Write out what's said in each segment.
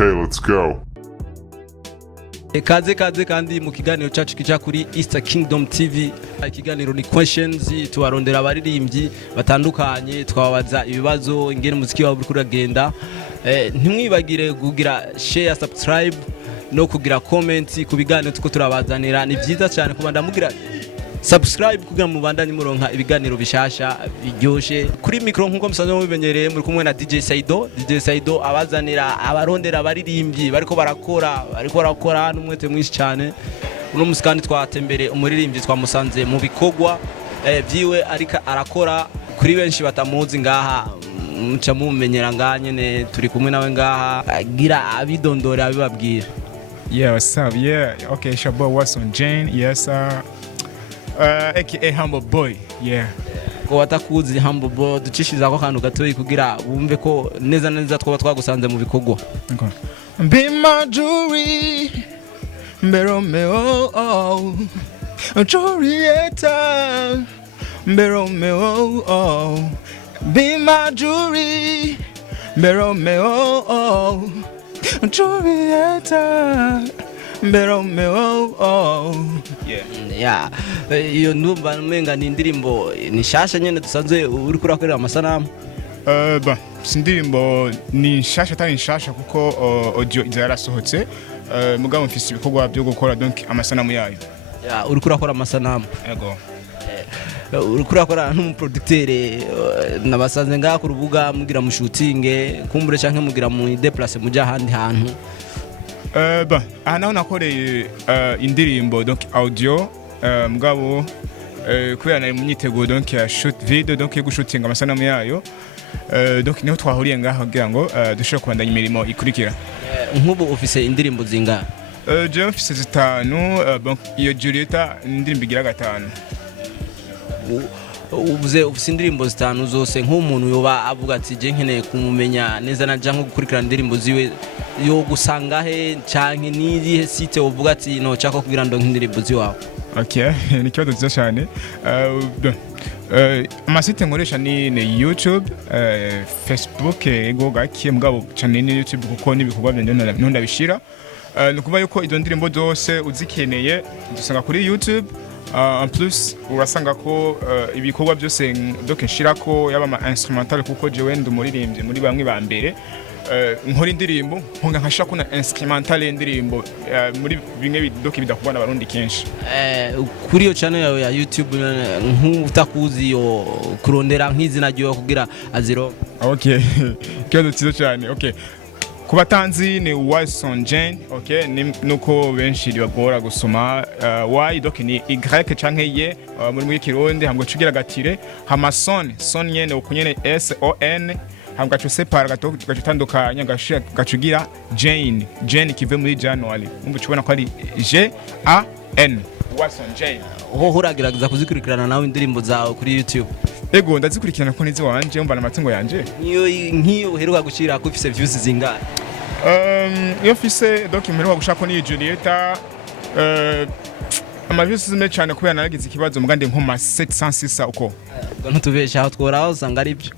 Okay, let's go. Kaze kandi mu kiganiro cyacu kija kuri East Kingdom TV. Ikiganiro ni questions, tubarondera abaririmbyi batandukanye, twababaza ibibazo ingene muziki wabo uri kuragenda. Ntimwibagire kugira share, subscribe no kugira comment ku biganiro tuko turabazanira. Ni byiza cyane kubanda mugira subscribe kugira mubandanye muronka ibiganiro bishasha biryoshe. Kuri micro nkuko musanzwe mubimenyereye muri kumwe na DJ Saido abazanira abarondera abaririmbyi bariko barakora n'umwete mwinshi cyane. Uno musikandi twatembere umuririmbyi twamusanze mu bikogwa byiwe ariko arakora kuri benshi batamuzi ngaha muca mumenyera nganyene turi kumwe nawe ngaha agira abidondora abibabwira. Yeah, what's up? Yeah, okay, it's your boy what's on JAN, yes aka Humble Boy, yeah. Ko watakuzi Humble Boy ducishiza ko kantu gatoyi kugira bumve ko neza twaba twagusanze mu bikogwa. Be my jewelry, Romeo, Julieta, Romeo, be my jewelry, Romeo, Julieta, Romeo. Yeah. Iyo ndumva umenga ni indirimbo ni shasha nyene dusanzwe uri kurakorera amasanamu. Sindirimbo ni shasha tani shasha kuko audio izarasohotse mugabo mfise ibikorwa byo gukora donc amasanamu yayo. Yeah, uri kurakora amasanamu. Yego. Uri kurakora n'umuproducteur nabasanze ngaha ku rubuga mugira mu shooting kumbure canke mugira mu déplacer muja handi hantu. Aha naho nakoreye indirimbo donc audio mugabo kubera nari mu myiteguro donc ya shoot video donc yo gushootinga amasanamu yayo donc niho twahuriye ngaho kugira ngo dushobore kubandanya imirimo ikurikira. Nk'ubu ufise indirimbo zinga? Je mfise zitanu, iyo Julieta indirimbo igira gatanu. Ufise indirimbo zitanu zose nk'umuntu yoba avuga ati je nkeneye kumumenya neza na jango gukurikirana indirimbo ziwe yo gusanga he canke niyihe site uvuga ati no chako kugira ndo nk'indirimbo ziwawe? Okay, ni kibazo cyiza cyane. Amasite nkoresha ni YouTube, Facebook, ego gake mugabo cyane ni YouTube kuko nibikorwa byanjye ndabishira. Nukuba yuko izo ndirimbo zose uzikeneye dusanga kuri YouTube. En plus urasanga ko ibikorwa byose donc ashirako yaba ama instrumental kuko jewe ndumuririmvyi muri bamwe bambere nkora indirimbo nkonga nkashaka kuna instrumental indirimbo muri bimwe bidoki bidakubana abarundi kenshi. Kuri yo channel yawe ya YouTube nk'utakuzi yo kurondera nk'izina ryo kugira aziro. Okay. Kibazo cyiza cyane. Okay. Kubatanzi ni what's on JAN, okay, nuko benshi bagora gusoma y donc ni y canke ye muri kirundi hamwe cugira gatire hama son nyene ukunyene son hamwe gacu separa gatandukanya gacugira JAN kive muri January umbu cubona ko ari JAN what's on JAN. Ho huragerageza kuzikurikirana nawe indirimbo zawe kuri YouTube? Ego ndazikurikirana ko nizi wanje umva amatungo yanje. Nkiyo uheruka gushira ko ufise views zingahe? Iyo mfise donc mperuka gushaka ni Julieta amaviews zime cyane kubera naragize ikibazo mugande nko ma 706 uko. Ntutubesha aho tworaho usanga ari byo.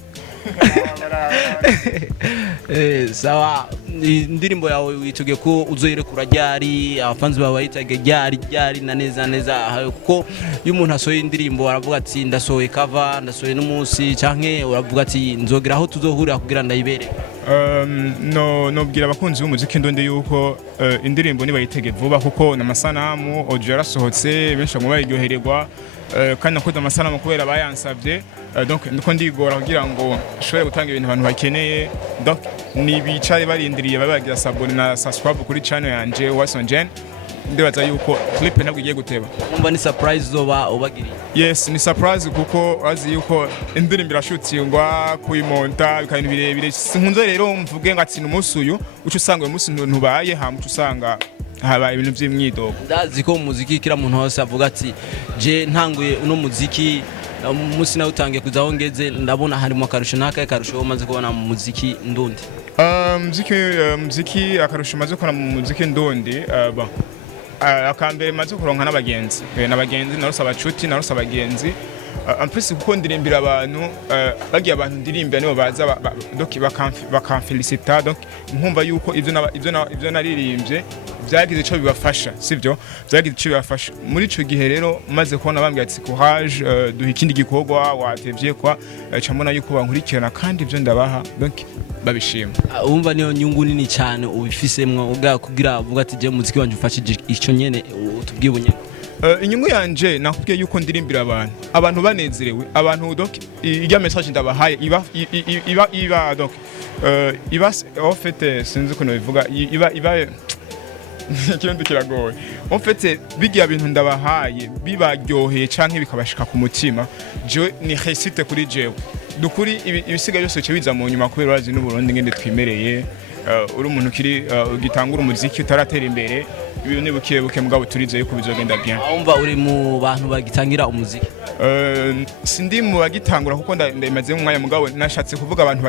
Sawa, indirimbo yawe wituge ko uzoyirekura ryari abafanzi bawe bayitage ryari na neza kuko iyo umuntu asohoye indirimbo aravuga ati ndasohoye cover ndasohoye n'umunsi canke uravuga ati nzogira aho tuzohurira kugira ndayibere. No bwira abakunzi b'umuziki ndondi yuko indirimbo nibayitege vuba kuko namasanamu audio yarasohotse benshi ngo bayiryohererwa kandi nakoze amasanamu kubera bayansabye donc ndiko ndigora kugira ngo shobore gutanga ibintu abantu bakeneye donc ni bicare barindiriye babagira sabone na subscribe kuri channel yanje what's on JAN. Ndibaza yuko clip ntabwo igiye guteba. Umva ni surprise zoba ubagiriye? Yes, ni surprise kuko azi yuko indirimbo irashutingwa kuyimonta bikabintu birebire. Sinkunze rero mvuge ngo ati n'umunsi uyu ucu usanga uyu munsi ntubaye hamucu usanga habaye ibintu by'imyidogo. Ndazi ko muziki kira muntu hose avuga ati je ntanguye uno muziki umunsi nawe utangiye kuzaho ngeze ndabona harimo akarusho n'akaye karusho umaze kubona mu muziki ndundi. Muziki akarusho maze kubona mu muziki ndundi akambere maze kuronka n'abagenzi n'abagenzi narose abacuti narose abagenzi en plus kuko ndirimbira abantu bagiye abantu ndirimbira nibo baza donc bakamfelicita donc nkumva yuko ivyo naririmbye byagize ico bibafasha sivyo byagize ico bibafasha muri ico gihe rero maze kubona bambwiye ati courage duha ikindi gikorwa watevye kwa camona yuko bankurikirana kandi ivyo ndabaha donc babishima umva niyo nyungu nini cyane ubifisemwe ubwa kugira avuga ati je muziki wanje ufashije ico nyene utubwibunye inyungu yanje nakubwiye yuko ndirimbira abantu banezerewe abantu donc irya message ndabahaye iba donc iba en fait sinzi ko bivuga iba ikintu kiragoye en fait bigiye ibintu ndabahaye bibaryoheye canke bikabashika ku mutima je ni réussite kuri jewe dukuri ibisiga byose cyo biza mu nyuma kubera bazi n'Uburundi ngende twimereye uri umuntu kiri ugitangura umuziki utaratera imbere ibintu nibuke mugabo turize yuko bizogenda bien umva uri mu bantu bagitangira umuziki sindi mu bagitangura kuko ndamaze umwanya mugabo nashatse kuvuga abantu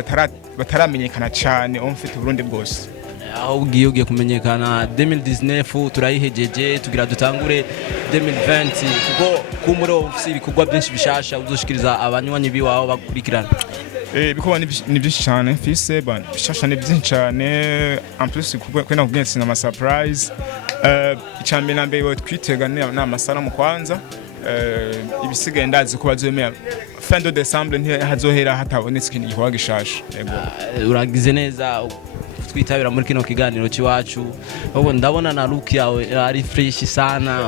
bataramenyekana cyane on fait Burundi bwose aho ugiye kumenyekana 2019 turayihejeje tugira dutangure 2020 kuko kumuro ufise ibikorwa byinshi bishasha uzoshikiriza abanywanyi biwaho bakurikirana bikuba ni byinshi cyane fise bishasha ni byinshi cyane en plus kwena kugenza ama surprise icambe nambe twitega n'amasana mu kwanza ibisigaye ndazi ko bazomera fin de décembre hazohera hatabonetse ikindi gikorwa gishasha yego uragize neza twitabira muri kino kiganiro cy'iwacu ubu ndabona na look yawe ari fresh sana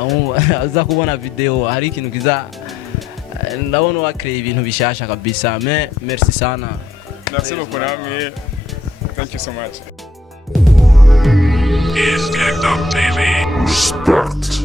aza kubona video hari ikintu kiza ndabona wa create ibintu bishasha kabisa merci sana merci beaucoup namwe thank you so much is JAN TV. Respect.